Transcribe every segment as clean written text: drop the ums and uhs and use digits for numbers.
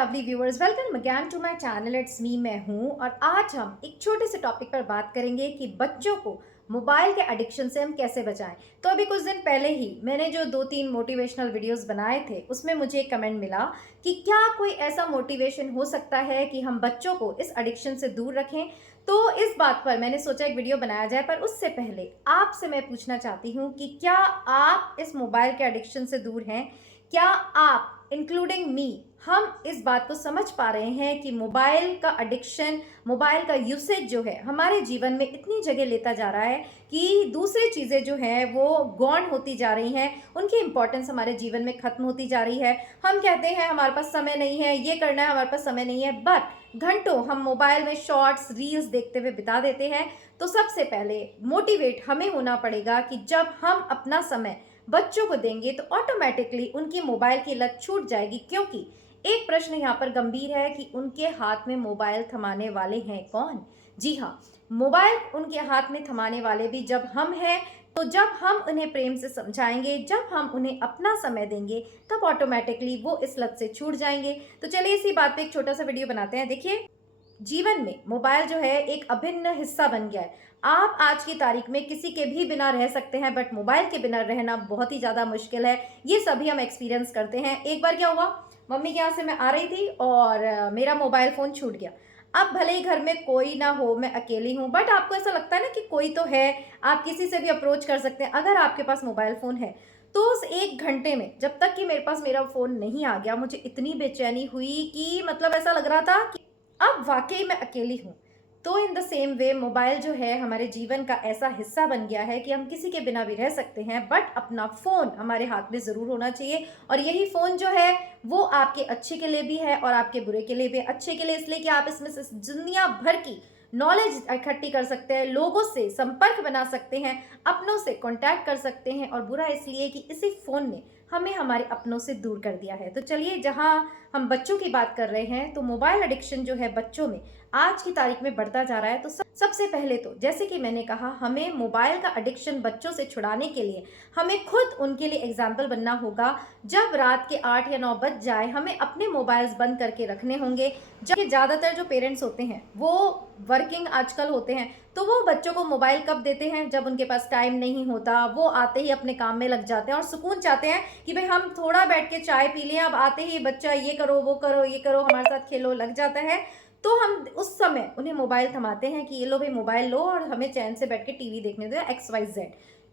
Lovely viewers, welcome again to my channel. It's me, मैं हूं। और आज हम एक छोटे से टॉपिक पर बात करेंगे कि बच्चों को मोबाइल के एडिक्शन से हम कैसे बचाएं। तो अभी कुछ दिन पहले ही मैंने जो 2-3 मोटिवेशनल वीडियोस बनाए थे उसमें मुझे एक कमेंट मिला कि क्या कोई ऐसा मोटिवेशन हो सकता है कि हम बच्चों को इस एडिक्शन से दूर रखें। तो इस बात पर मैंने सोचा एक वीडियो बनाया जाए, पर उससे पहले आपसे मैं पूछना चाहती हूँ कि क्या आप इस मोबाइल के एडिक्शन से दूर हैं? क्या आप इंक्लूडिंग मी हम इस बात को समझ पा रहे हैं कि मोबाइल का एडिक्शन, मोबाइल का यूसेज जो है हमारे जीवन में इतनी जगह लेता जा रहा है कि दूसरी चीज़ें जो हैं वो गौण होती जा रही हैं, उनकी इंपॉर्टेंस हमारे जीवन में खत्म होती जा रही है। हम कहते हैं हमारे पास समय नहीं है, ये करना है, हमारे पास समय नहीं है, बट घंटों हम मोबाइल में शॉर्ट्स रील्स देखते हुए बिता देते हैं। तो सबसे पहले मोटिवेट हमें होना पड़ेगा कि जब हम अपना समय बच्चों को देंगे तो ऑटोमेटिकली उनकी मोबाइल की लत छूट जाएगी। क्योंकि एक प्रश्न यहाँ पर गंभीर है कि उनके हाथ में मोबाइल थमाने वाले हैं कौन? जी हाँ, मोबाइल उनके हाथ में थमाने वाले भी जब हम हैं। तो जब हम उन्हें प्रेम से समझाएंगे, जब हम उन्हें अपना समय देंगे, तब ऑटोमेटिकली वो इस लत से छूट जाएंगे। तो चलिए इसी बात पे एक छोटा सा वीडियो बनाते हैं। देखिए, जीवन में मोबाइल जो है एक अभिन्न हिस्सा बन गया है। आप आज की तारीख में किसी के भी बिना रह सकते हैं, बट मोबाइल के बिना रहना बहुत ही ज़्यादा मुश्किल है। ये सभी हम एक्सपीरियंस करते हैं। एक बार क्या हुआ, मम्मी के यहाँ से मैं आ रही थी और मेरा मोबाइल फ़ोन छूट गया। अब भले ही घर में कोई ना हो, मैं अकेली हूँ, बट आपको ऐसा लगता है ना कि कोई तो है, आप किसी से भी अप्रोच कर सकते हैं अगर आपके पास मोबाइल फ़ोन है। तो उस 1 घंटे में जब तक कि मेरे पास मेरा फ़ोन नहीं आ गया, मुझे इतनी बेचैनी हुई कि मतलब ऐसा लग रहा था कि अब वाक़ई मैं अकेली हूँ। तो in the same way mobile जो है हमारे जीवन का ऐसा हिस्सा बन गया है कि हम किसी के बिना भी रह सकते हैं, बट अपना फ़ोन हमारे हाथ में ज़रूर होना चाहिए। और यही फ़ोन जो है वो आपके अच्छे के लिए भी है और आपके बुरे के लिए भी। अच्छे के लिए इसलिए कि आप इसमें से दुनिया भर की नॉलेज इकट्ठी कर सकते हैं, लोगों से संपर्क बना सकते हैं, अपनों से कॉन्टैक्ट कर सकते हैं। और बुरा इसलिए कि इसी फ़ोन ने हमें हमारे अपनों से दूर कर दिया है। तो चलिए, जहाँ हम बच्चों की बात कर रहे हैं, तो मोबाइल एडिक्शन जो है बच्चों में आज की तारीख में बढ़ता जा रहा है। तो सबसे पहले तो जैसे कि मैंने कहा, हमें मोबाइल का एडिक्शन बच्चों से छुड़ाने के लिए हमें खुद उनके लिए एग्जाम्पल बनना होगा। जब रात के 8 या 9 बज जाए, हमें अपने मोबाइल्स बंद करके रखने होंगे। जबकि ज़्यादातर जो पेरेंट्स होते हैं वो वर्किंग आजकल होते हैं, तो वो बच्चों को मोबाइल कब देते हैं? जब उनके पास टाइम नहीं होता। वो आते ही अपने काम में लग जाते हैं और सुकून चाहते हैं कि भाई हम थोड़ा बैठ के चाय पी लें। अब आते ही बच्चा ये करो, वो करो, ये करो, हमारे साथ खेलो लग जाता है। तो हम उस समय उन्हें मोबाइल थमाते हैं कि ये लो भाई मोबाइल लो और हमें चैन से बैठ के टीवी देखने दो, XYZ।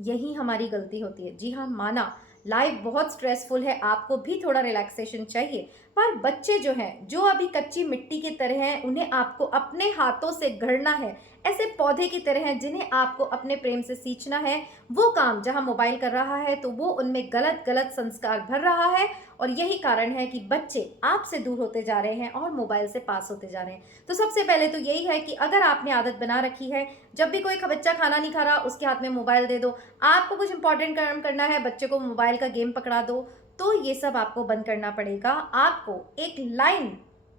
यही हमारी गलती होती है। जी हाँ, माना लाइफ बहुत स्ट्रेसफुल है, आपको भी थोड़ा रिलैक्सेशन चाहिए, पर बच्चे जो हैं, जो अभी कच्ची मिट्टी की तरह हैं, उन्हें आपको अपने हाथों से गढ़ना है। ऐसे पौधे की तरह हैं जिन्हें आपको अपने प्रेम से सींचना है। वो काम जहाँ मोबाइल कर रहा है तो वो उनमें गलत गलत संस्कार भर रहा है। और यही कारण है कि बच्चे आपसे दूर होते जा रहे हैं और मोबाइल से पास होते जा रहे हैं। तो सबसे पहले तो यही है कि अगर आपने आदत बना रखी है, जब भी कोई बच्चा खाना नहीं खा रहा उसके हाथ में मोबाइल दे दो। आपको कुछ इंपॉर्टेंट काम करना है, बच्चे को मोबाइल का गेम पकड़ा दो। तो ये सब आपको बंद करना पड़ेगा। आपको एक लाइन,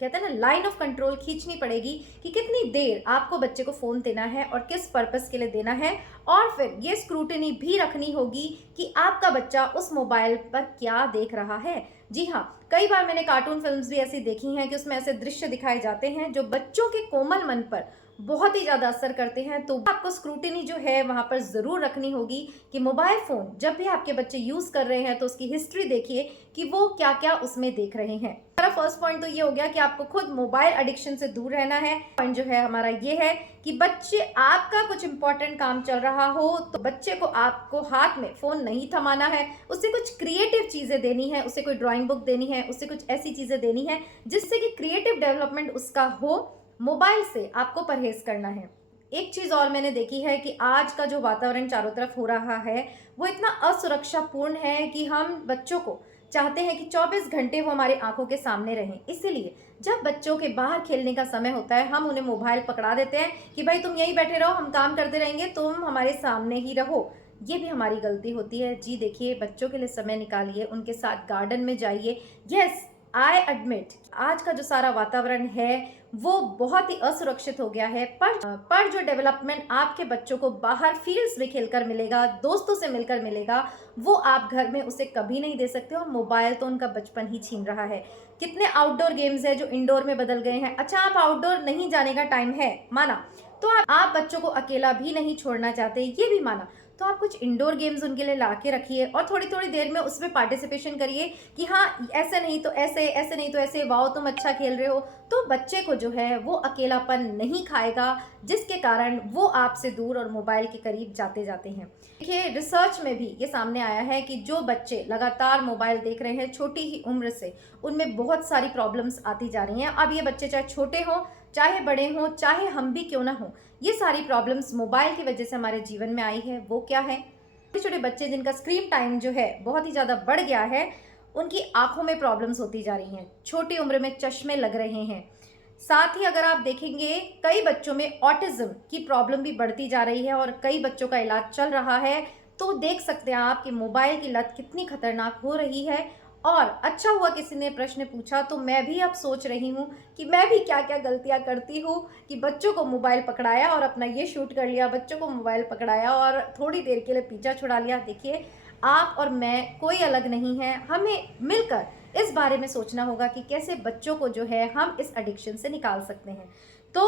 कहते हैं ना, लाइन ऑफ कंट्रोल खींचनी पड़ेगी कि कितनी देर आपको बच्चे को फ़ोन देना है और किस पर्पस के लिए देना है। और फिर ये स्क्रूटनी भी रखनी होगी कि आपका बच्चा उस मोबाइल पर क्या देख रहा है। जी हाँ, कई बार मैंने कार्टून फिल्म्स भी ऐसी देखी हैं कि उसमें ऐसे दृश्य दिखाए जाते हैं जो बच्चों के कोमल मन पर बहुत ही ज़्यादा असर करते हैं। तो आपको स्क्रूटिनी जो है वहाँ पर ज़रूर रखनी होगी कि मोबाइल फ़ोन जब भी आपके बच्चे यूज़ कर रहे हैं तो उसकी हिस्ट्री देखिए कि वो क्या क्या उसमें देख रहे हैं। हमारा फर्स्ट पॉइंट तो ये हो गया कि आपको खुद मोबाइल एडिक्शन से दूर रहना है। पॉइंट जो है हमारा ये है कि बच्चे, आपका कुछ इंपॉर्टेंट काम चल रहा हो तो बच्चे को आपको हाथ में फ़ोन नहीं थमाना है, उसे कुछ क्रिएटिव चीज़ें देनी है, उसे कोई ड्राइंग बुक देनी है, उसे कुछ ऐसी चीज़ें देनी है जिससे कि क्रिएटिव डेवलपमेंट उसका हो। मोबाइल से आपको परहेज करना है। एक चीज़ और मैंने देखी है कि आज का जो वातावरण चारों तरफ हो रहा है वो इतना असुरक्षापूर्ण है कि हम बच्चों को चाहते हैं कि 24 घंटे वो हमारी आंखों के सामने रहें। इसीलिए जब बच्चों के बाहर खेलने का समय होता है, हम उन्हें मोबाइल पकड़ा देते हैं कि भाई तुम यहीं बैठे रहो, हम काम करते रहेंगे, तुम हमारे सामने ही रहो। ये भी हमारी गलती होती है। जी देखिए, बच्चों के लिए समय निकालिए, उनके साथ गार्डन में जाइए। यस, आई एडमिट आज का जो सारा वातावरण है वो बहुत ही असुरक्षित हो गया है, पर जो डेवलपमेंट आपके बच्चों को बाहर फील्ड्स में खेलकर मिलेगा, दोस्तों से मिलकर मिलेगा, वो आप घर में उसे कभी नहीं दे सकते। और मोबाइल तो उनका बचपन ही छीन रहा है। कितने आउटडोर गेम्स है जो इंडोर में बदल गए हैं। अच्छा, आप आउटडोर नहीं जाने का टाइम है, माना, तो आप बच्चों को अकेला भी नहीं छोड़ना चाहते, ये भी माना, तो आप कुछ इंडोर गेम्स उनके लिए ला के रखिए और थोड़ी थोड़ी देर में उसमें पार्टिसिपेशन करिए कि हाँ, ऐसे नहीं तो ऐसे, ऐसे नहीं तो ऐसे, वाओ तुम अच्छा खेल रहे हो। तो बच्चे को जो है वो अकेलापन नहीं खाएगा, जिसके कारण वो आपसे दूर और मोबाइल के करीब जाते जाते हैं। देखिए, रिसर्च में भी ये सामने आया है कि जो बच्चे लगातार मोबाइल देख रहे हैं छोटी ही उम्र से, उनमें बहुत सारी प्रॉब्लम्स आती जा रही हैं। अब ये बच्चे चाहे छोटे हों, चाहे बड़े हों, चाहे हम भी क्यों ना हों, ये सारी प्रॉब्लम्स मोबाइल की वजह से हमारे जीवन में आई है। वो क्या है? छोटे छोटे बच्चे जिनका स्क्रीन टाइम जो है बहुत ही ज़्यादा बढ़ गया है, उनकी आंखों में प्रॉब्लम्स होती जा रही हैं, छोटी उम्र में चश्मे लग रहे हैं। साथ ही अगर आप देखेंगे, कई बच्चों में ऑटिज्म की प्रॉब्लम भी बढ़ती जा रही है और कई बच्चों का इलाज चल रहा है। तो देख सकते हैं आप कि मोबाइल की लत कितनी खतरनाक हो रही है। और अच्छा हुआ किसी ने प्रश्न पूछा, तो मैं भी अब सोच रही हूँ कि मैं भी क्या क्या गलतियाँ करती हूँ कि बच्चों को मोबाइल पकड़ाया और अपना ये शूट कर लिया, बच्चों को मोबाइल पकड़ाया और थोड़ी देर के लिए पीछा छुड़ा लिया। देखिए, आप और मैं कोई अलग नहीं है, हमें मिलकर इस बारे में सोचना होगा कि कैसे बच्चों को जो है हम इस एडिक्शन से निकाल सकते हैं। तो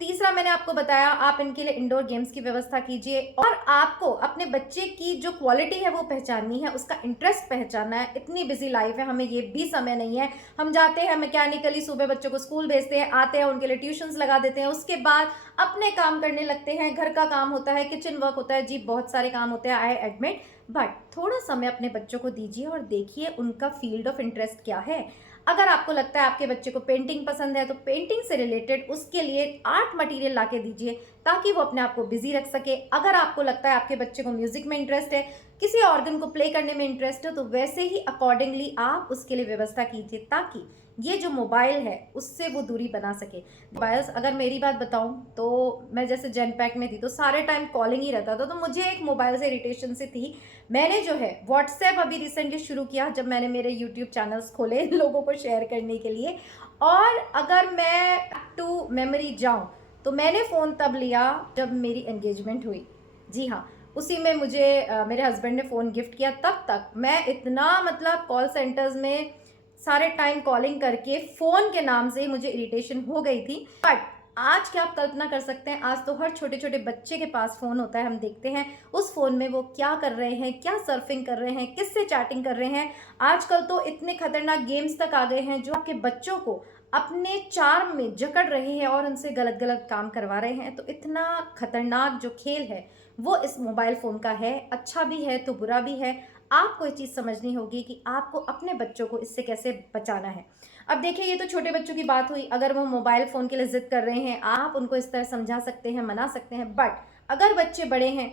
तीसरा मैंने आपको बताया, आप इनके लिए इंडोर गेम्स की व्यवस्था कीजिए और आपको अपने बच्चे की जो क्वालिटी है वो पहचाननी है, उसका इंटरेस्ट पहचानना है। इतनी बिजी लाइफ है, हमें ये भी समय नहीं है। हम जाते हैं मैकेनिकली, सुबह बच्चों को स्कूल भेजते हैं, आते हैं, उनके लिए ट्यूशन्स लगा देते हैं, उसके बाद अपने काम करने लगते हैं। घर का काम होता है, किचन वर्क होता है, जी बहुत सारे काम होते हैं, आई एडमिट, बट थोड़ा समय अपने बच्चों को दीजिए और देखिए उनका फील्ड ऑफ इंटरेस्ट क्या है। अगर आपको लगता है आपके बच्चे को पेंटिंग पसंद है, तो पेंटिंग से रिलेटेड उसके लिए आर्ट मटेरियल ला के दीजिए ताकि वो अपने आप को बिजी रख सके। अगर आपको लगता है आपके बच्चे को म्यूजिक में इंटरेस्ट है, किसी ऑर्गन को प्ले करने में इंटरेस्ट है, तो वैसे ही अकॉर्डिंगली आप उसके लिए व्यवस्था कीजिए ताकि ये जो मोबाइल है उससे वो दूरी बना सके। मोबाइल्स, अगर मेरी बात बताऊं तो मैं जैसे जेन पैक में थी तो सारे टाइम कॉलिंग ही रहता था, तो मुझे एक मोबाइल से इरिटेशन से थी। मैंने जो है व्हाट्सएप अभी रिसेंटली शुरू किया, जब मैंने मेरे यूट्यूब चैनल्स खोले लोगों को शेयर करने के लिए। और अगर मैं टू मेमोरी जाऊं तो मैंने फ़ोन तब लिया जब मेरी एंगेजमेंट हुई। जी हाँ, उसी में मुझे मेरे हस्बैंड ने फ़ोन गिफ्ट किया। तब तक मैं इतना, मतलब कॉल सेंटर्स में सारे टाइम कॉलिंग करके फ़ोन के नाम से ही मुझे इरिटेशन हो गई थी। बट आज क्या आप कल्पना कर सकते हैं, आज तो हर छोटे छोटे बच्चे के पास फ़ोन होता है। हम देखते हैं उस फ़ोन में वो क्या कर रहे हैं, क्या सर्फिंग कर रहे हैं, किससे चैटिंग कर रहे हैं। आजकल तो इतने खतरनाक गेम्स तक आ गए हैं जो आपके बच्चों को अपने चार्म में जकड़ रहे हैं और उनसे गलत गलत काम करवा रहे हैं। तो इतना खतरनाक जो खेल है वो इस मोबाइल फ़ोन का है, अच्छा भी है तो बुरा भी है। आपको ये चीज़ समझनी होगी कि आपको अपने बच्चों को इससे कैसे बचाना है। अब देखिए, ये तो छोटे बच्चों की बात हुई। अगर वो मोबाइल फ़ोन के लिए ज़िद कर रहे हैं, आप उनको इस तरह समझा सकते हैं, मना सकते हैं। बट अगर बच्चे बड़े हैं,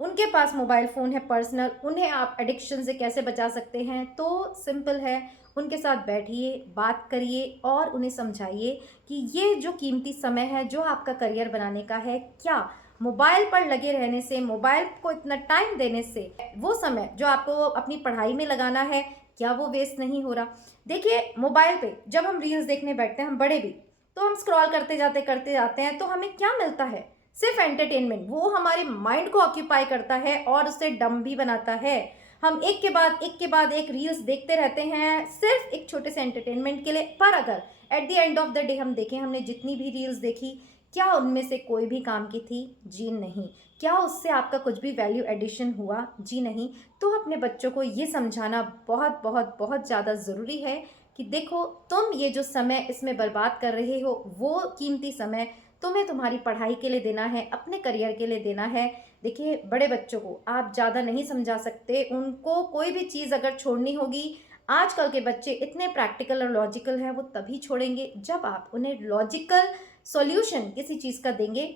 उनके पास मोबाइल फ़ोन है पर्सनल, उन्हें आप एडिक्शन से कैसे बचा सकते हैं? तो सिंपल है, उनके साथ बैठिए, बात करिए और उन्हें समझाइए कि ये जो कीमती समय है, जो आपका करियर बनाने का है, क्या मोबाइल पर लगे रहने से, मोबाइल को इतना टाइम देने से, वो समय जो आपको अपनी पढ़ाई में लगाना है, क्या वो वेस्ट नहीं हो रहा? देखिए, मोबाइल पे जब हम रील्स देखने बैठते हैं, हम बड़े भी, तो हम स्क्रॉल करते जाते हैं, तो हमें क्या मिलता है? सिर्फ एंटरटेनमेंट। वो हमारे माइंड को ऑक्यूपाई करता है और उसे डम भी बनाता है। हम एक के बाद एक रील्स देखते रहते हैं सिर्फ एक छोटे से एंटरटेनमेंट के लिए। पर अगर at the end of the day हम देखें, हमने जितनी भी रील्स देखी, क्या उनमें से कोई भी काम की थी? जी नहीं। क्या उससे आपका कुछ भी वैल्यू एडिशन हुआ? जी नहीं। तो अपने बच्चों को ये समझाना बहुत बहुत बहुत ज़्यादा ज़रूरी है कि देखो, तुम ये जो समय इसमें बर्बाद कर रहे हो, वो कीमती समय तुम्हें तुम्हारी पढ़ाई के लिए देना है, अपने करियर के लिए देना है। देखिए, बड़े बच्चों को आप ज़्यादा नहीं समझा सकते, उनको कोई भी चीज़ अगर छोड़नी होगी, आजकल के बच्चे इतने प्रैक्टिकल और लॉजिकल हैं, वो तभी छोड़ेंगे जब आप उन्हें लॉजिकल सॉल्यूशन किसी चीज़ का देंगे।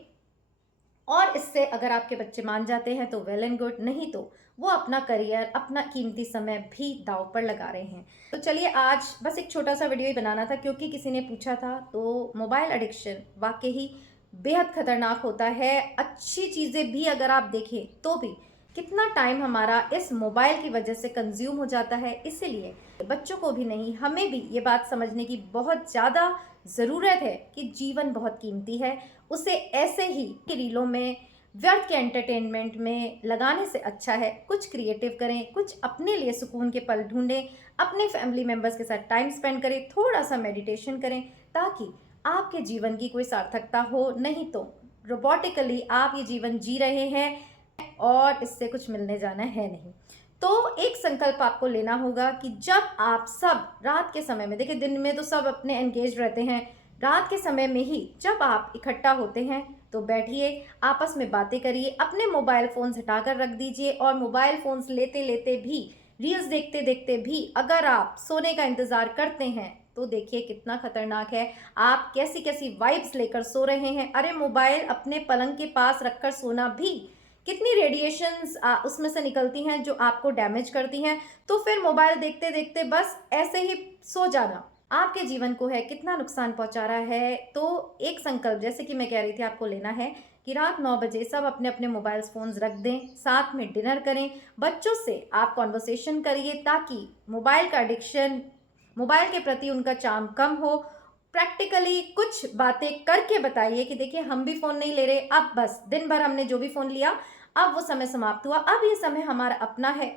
और इससे अगर आपके बच्चे मान जाते हैं तो वेल एंड गुड, नहीं तो वो अपना करियर, अपना कीमती समय भी दांव पर लगा रहे हैं। तो चलिए, आज बस एक छोटा सा वीडियो ही बनाना था क्योंकि किसी ने पूछा था। तो मोबाइल एडिक्शन वाकई ही बेहद खतरनाक होता है। अच्छी चीज़ें भी अगर आप देखें तो भी, कितना टाइम हमारा इस मोबाइल की वजह से कंज्यूम हो जाता है। इसीलिए बच्चों को भी नहीं, हमें भी ये बात समझने की बहुत ज़्यादा ज़रूरत है कि जीवन बहुत कीमती है। उसे ऐसे ही रीलों में, व्यर्थ के एंटरटेनमेंट में लगाने से अच्छा है कुछ क्रिएटिव करें, कुछ अपने लिए सुकून के पल ढूंढें, अपने फैमिली मेम्बर्स के साथ टाइम स्पेंड करें, थोड़ा सा मेडिटेशन करें, ताकि आपके जीवन की कोई सार्थकता हो। नहीं तो रोबोटिकली आप ये जीवन जी रहे हैं और इससे कुछ मिलने जाना है नहीं। तो एक संकल्प आपको लेना होगा कि जब आप सब रात के समय में, देखिए दिन में तो सब अपने एंगेज रहते हैं, रात के समय में ही जब आप इकट्ठा होते हैं तो बैठिए, आपस में बातें करिए, अपने मोबाइल फ़ोन्स हटाकर रख दीजिए। और मोबाइल फ़ोन्स लेते लेते भी, रील्स देखते देखते भी अगर आप सोने का इंतज़ार करते हैं तो देखिए कितना खतरनाक है। आप कैसी कैसी वाइब्स लेकर सो रहे हैं। अरे मोबाइल अपने पलंग के पास रखकर सोना भी, कितनी रेडिएशंस उसमें से निकलती हैं जो आपको डैमेज करती हैं। तो फिर मोबाइल देखते देखते बस ऐसे ही सो जाना आपके जीवन को है कितना नुकसान पहुंचा रहा है। तो एक संकल्प, जैसे कि मैं कह रही थी, आपको लेना है कि रात 9 बजे सब अपने अपने मोबाइल फ़ोन्स रख दें, साथ में डिनर करें, बच्चों से आप कॉन्वर्सेशन करिए ताकि मोबाइल का एडिक्शन, मोबाइल के प्रति उनका चार्म कम हो। प्रैक्टिकली कुछ बातें करके बताइए कि देखिए हम भी फ़ोन नहीं ले रहे, अब बस दिन भर हमने जो भी फ़ोन लिया अब वो समय समाप्त हुआ, अब ये समय हमारा अपना है,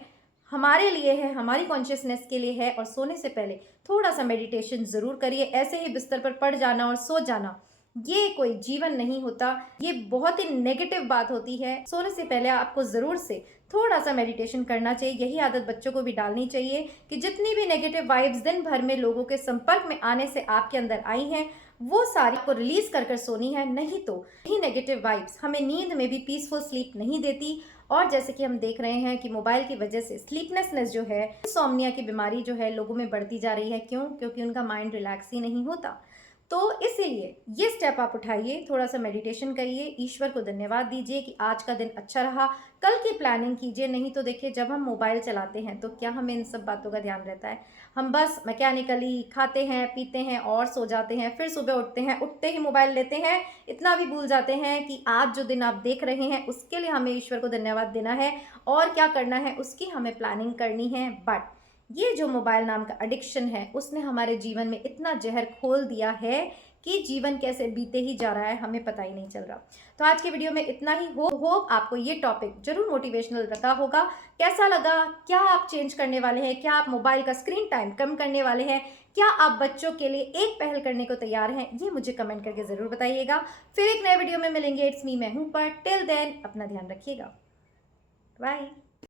हमारे लिए है, हमारी कॉन्शियसनेस के लिए है। और सोने से पहले थोड़ा सा मेडिटेशन ज़रूर करिए। ऐसे ही बिस्तर पर पड़ जाना और सो जाना, ये कोई जीवन नहीं होता, ये बहुत ही नेगेटिव बात होती है। सोने से पहले आपको ज़रूर से थोड़ा सा मेडिटेशन करना चाहिए। यही आदत बच्चों को भी डालनी चाहिए कि जितनी भी नेगेटिव वाइब्स दिन भर में लोगों के संपर्क में आने से आपके अंदर आई हैं, वो सारी को रिलीज कर कर सोनी है। नहीं तो यही नेगेटिव वाइब्स हमें नींद में भी पीसफुल स्लीप नहीं देती। और जैसे कि हम देख रहे हैं कि मोबाइल की वजह से स्लीपनेसनेस जो है, इंसोम्निया की बीमारी जो है लोगों में बढ़ती जा रही है। क्यों? क्योंकि उनका माइंड रिलैक्स ही नहीं होता। तो इसीलिए ये स्टेप आप उठाइए, थोड़ा सा मेडिटेशन करिए, ईश्वर को धन्यवाद दीजिए कि आज का दिन अच्छा रहा, कल की प्लानिंग कीजिए। नहीं तो देखिए जब हम मोबाइल चलाते हैं तो क्या हमें इन सब बातों का ध्यान रहता है? हम बस मैकेनिकली खाते हैं, पीते हैं और सो जाते हैं, फिर सुबह उठते हैं, उठते ही मोबाइल लेते हैं, इतना भी भूल जाते हैं कि आज जो दिन आप देख रहे हैं उसके लिए हमें ईश्वर को धन्यवाद देना है और क्या करना है उसकी हमें प्लानिंग करनी है। बट ये जो मोबाइल नाम का एडिक्शन है उसने हमारे जीवन में इतना जहर खोल दिया है कि जीवन कैसे बीते ही जा रहा है हमें पता ही नहीं चल रहा। तो आज की वीडियो में इतना ही। होप आपको ये टॉपिक जरूर मोटिवेशनल लगा होगा। कैसा लगा? क्या आप चेंज करने वाले हैं? क्या आप मोबाइल का स्क्रीन टाइम कम करने वाले हैं? क्या आप बच्चों के लिए एक पहल करने को तैयार हैं? ये मुझे कमेंट करके ज़रूर बताइएगा। फिर एक नए वीडियो में मिलेंगे। इट्स मी, मैं हूं पर। टिल देन अपना ध्यान रखिएगा। बाय।